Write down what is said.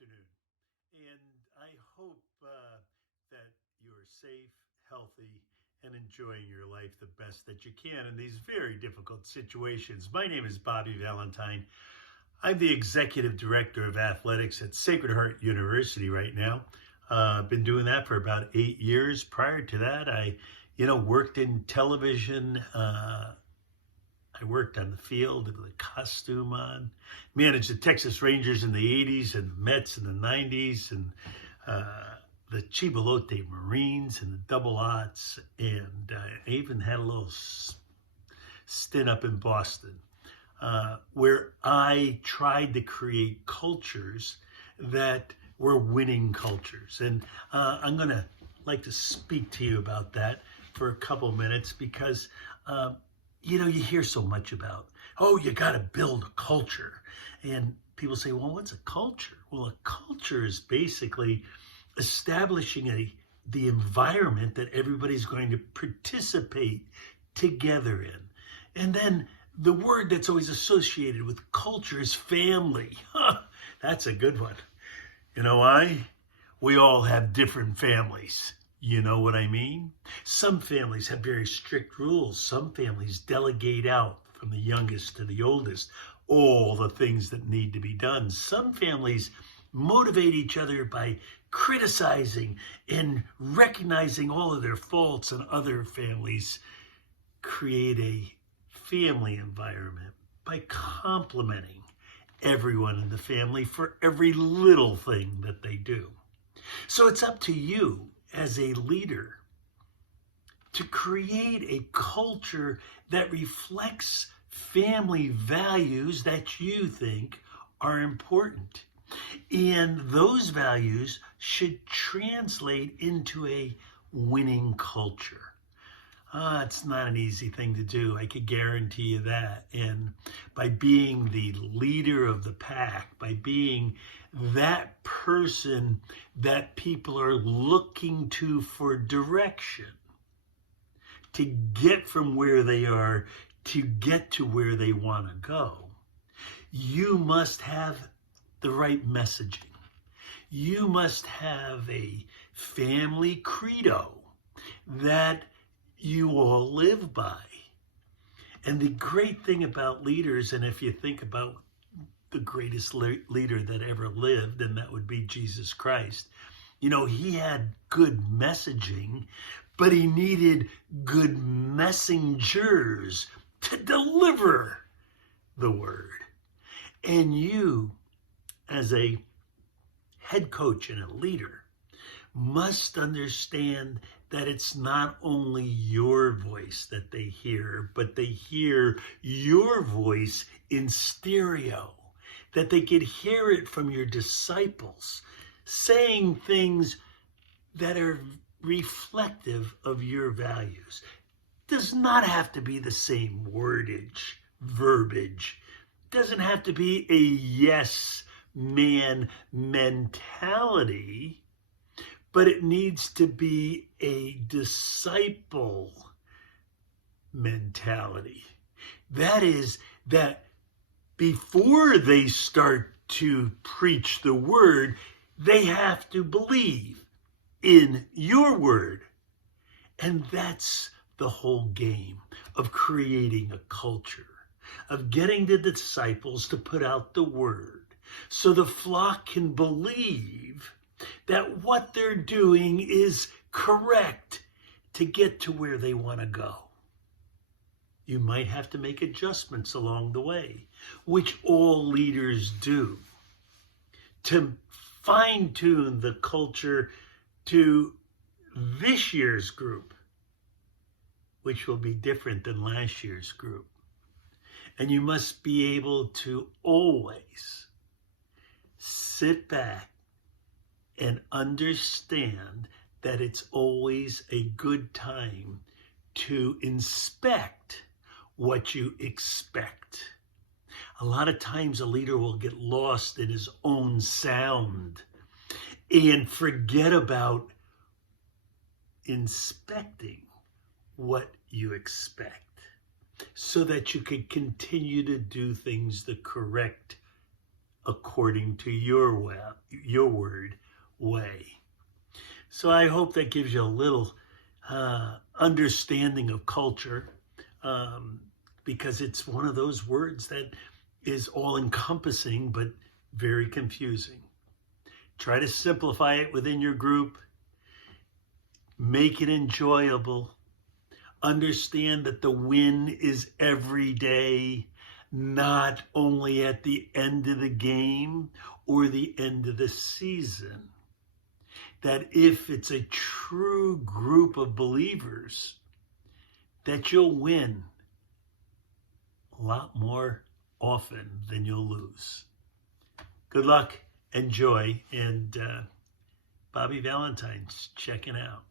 afternoon, and I hope that you're safe, healthy, and enjoying your life the best that you can in these very difficult situations. My name is Bobby Valentine. I'm the executive director of athletics at Sacred Heart University right now. I've been doing that for about 8 years. Prior to that, I worked in television. I worked on the field with a costume on, managed the Texas Rangers in the 80s and the Mets in the 90s and the Chibolote Marines and the double aughts. And I even had a little stint up in Boston where I tried to create cultures that were winning cultures. And I'm going to like to speak to you about that for a couple minutes because you hear so much about, oh, you got to build a culture. And people say, well, what's a culture? Well, a culture is basically establishing the environment that everybody's going to participate together in. And then the word that's always associated with culture is family. That's a good one. You know why? We all have different families. You know what I mean? Some families have very strict rules. Some families delegate out from the youngest to the oldest all the things that need to be done. Some families motivate each other by criticizing and recognizing all of their faults, and other families create a family environment by complimenting everyone in the family for every little thing that they do. So it's up to you as a leader to create a culture that reflects family values that you think are important. And those values should translate into a winning culture. It's not an easy thing to do. I could guarantee you that. And by being the leader of the pack, by being that person that people are looking to for direction to get from where they are to get to where they want to go, you must have the right messaging. You must have a family credo that you all live by. And the great thing about leaders, and if you think about the greatest leader that ever lived, and that would be Jesus Christ, he had good messaging, but he needed good messengers to deliver the word. And you, as a head coach and a leader, must understand that it's not only your voice that they hear, but they hear your voice in stereo, that they could hear it from your disciples, saying things that are reflective of your values. Does not have to be the same wordage, verbiage. Doesn't have to be a yes man mentality, but it needs to be a disciple mentality. That is, that before they start to preach the word, they have to believe in your word. And that's the whole game of creating a culture, of getting the disciples to put out the word so the flock can believe that what they're doing is correct to get to where they want to go. You might have to make adjustments along the way, which all leaders do, to fine-tune the culture to this year's group, which will be different than last year's group. And you must be able to always sit back and understand that it's always a good time to inspect what you expect. A lot of times a leader will get lost in his own sound and forget about inspecting what you expect so that you can continue to do things the correct according to your word way. So I hope that gives you a little understanding of culture, because it's one of those words that is all-encompassing but very confusing. Try to simplify it within your group. Make it enjoyable. Understand that the win is every day, not only at the end of the game or the end of the season. That if it's a true group of believers, that you'll win a lot more often than you'll lose. Good luck, enjoy, and Bobby Valentine's checking out.